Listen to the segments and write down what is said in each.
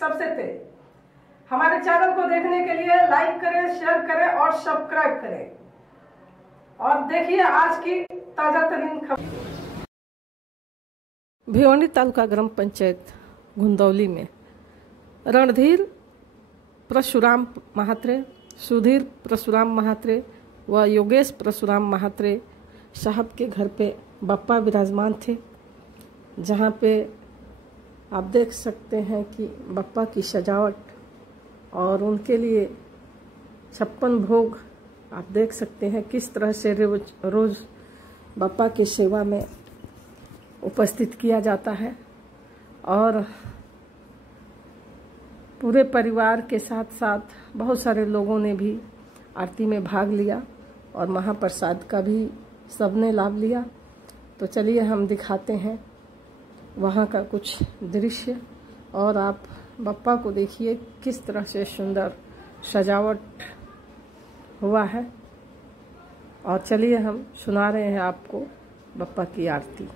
सबसे तेज। हमारे चैनल को देखने के लिए लाइक करें, शेयर करें और सब्सक्राइब करें। और देखिए आज की ताजा तरीन खबर। भिवानी तालुका ग्राम पंचायत गुंदौली में रणधीर परशुराम महात्रे, सुधीर परशुराम महात्रे व योगेश परशुराम महात्रे साहब के घर पे बप्पा विराजमान थे, जहाँ पे आप देख सकते हैं कि बप्पा की सजावट और उनके लिए 56 भोग आप देख सकते हैं किस तरह से रोज बप्पा की सेवा में उपस्थित किया जाता है। और पूरे परिवार के साथ साथ बहुत सारे लोगों ने भी आरती में भाग लिया और महाप्रसाद का भी सबने लाभ लिया। तो चलिए हम दिखाते हैं वहाँ का कुछ दृश्य और आप बप्पा को देखिए किस तरह से सुंदर सजावट हुआ है। और चलिए हम सुना रहे हैं आपको बप्पा की आरती।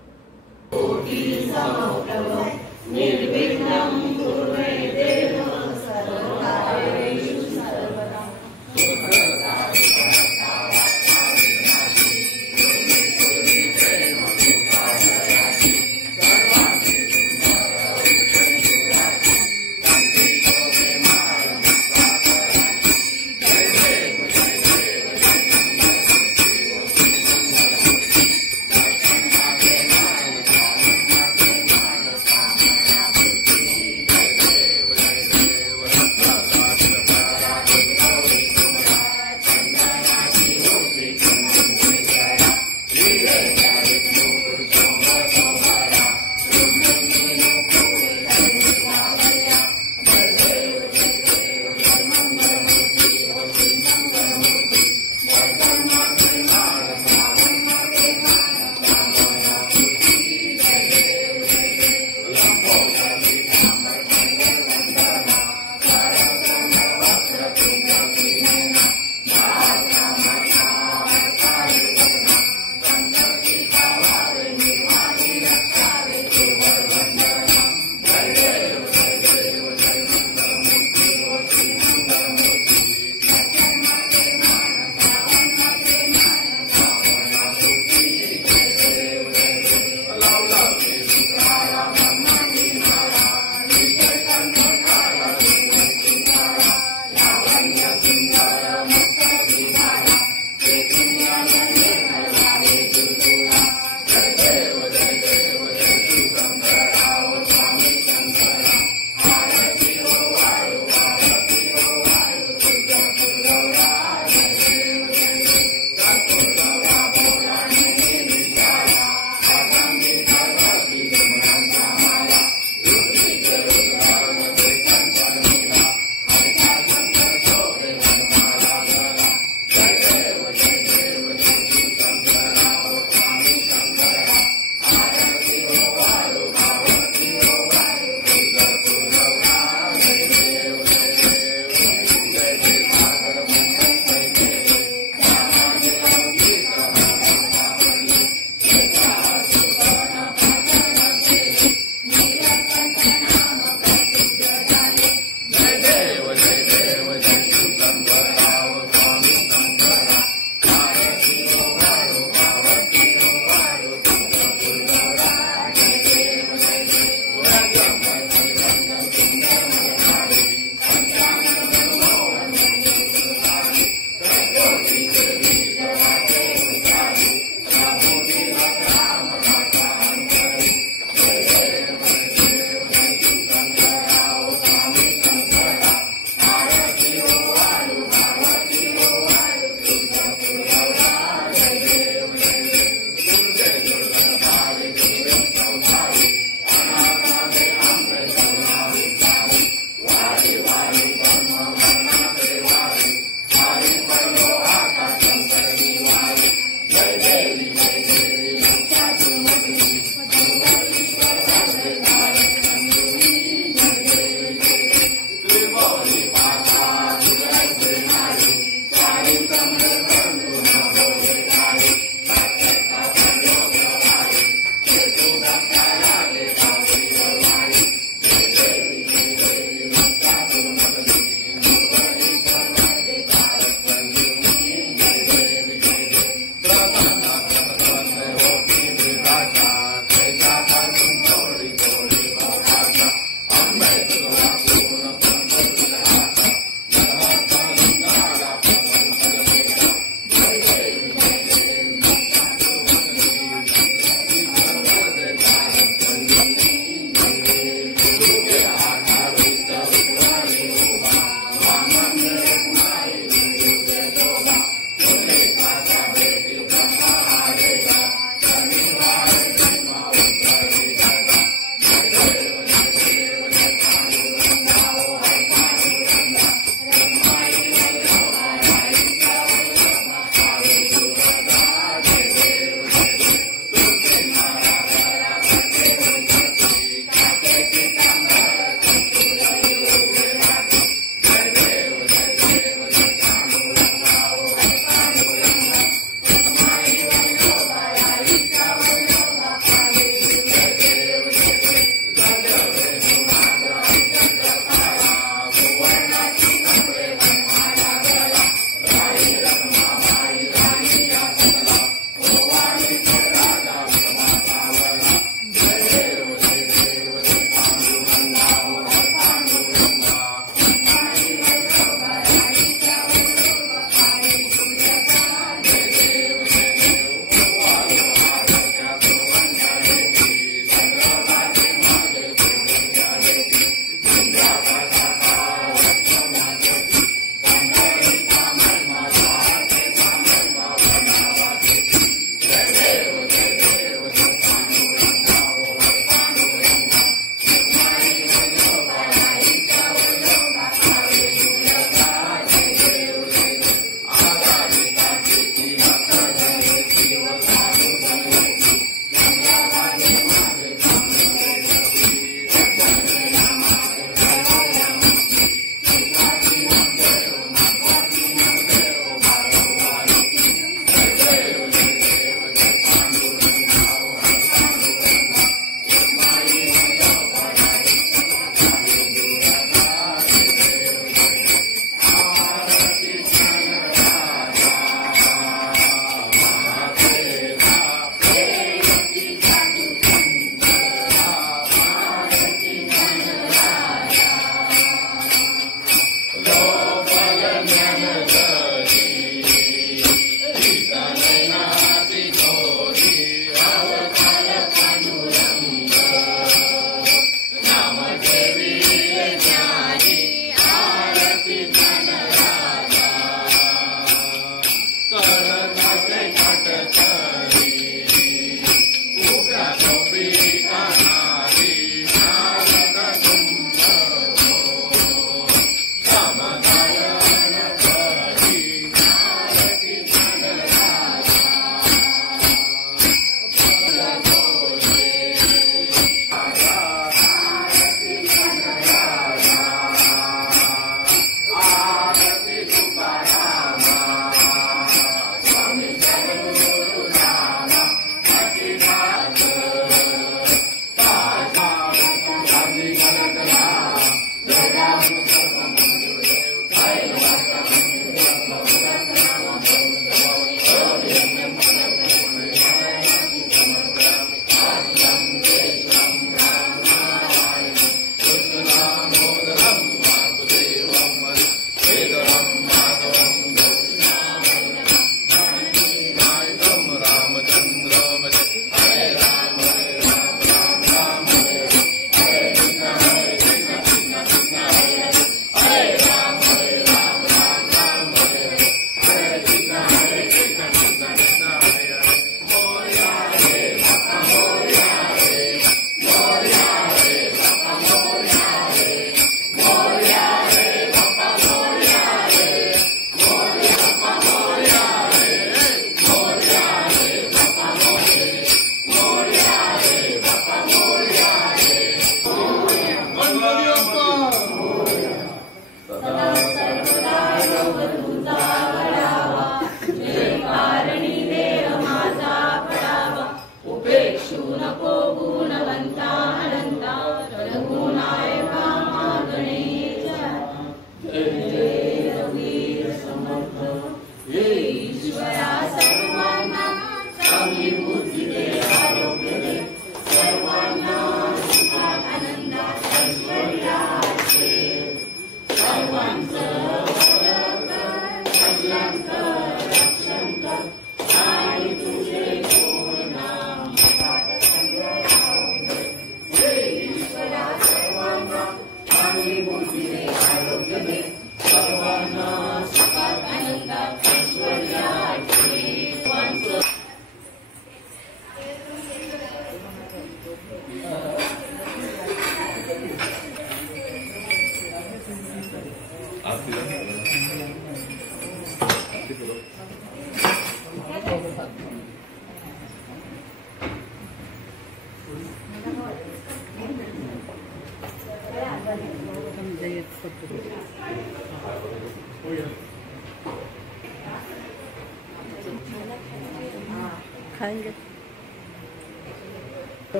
खाएंगे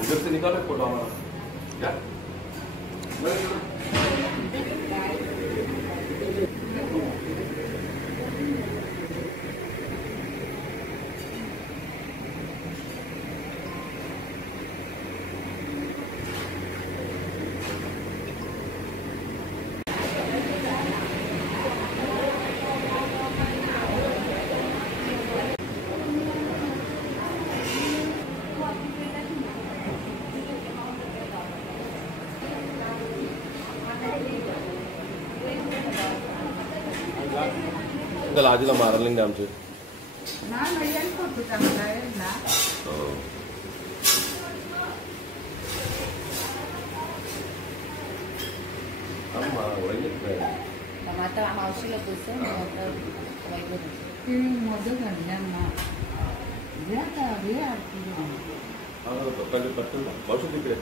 इधर से निकालो फोटो हमारा क्या आजीला मारले नाही आमचे आता मावशीला कसं मोदक आणल्या मावशी तिकडे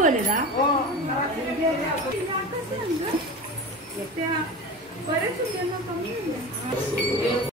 बोलेगा बरेच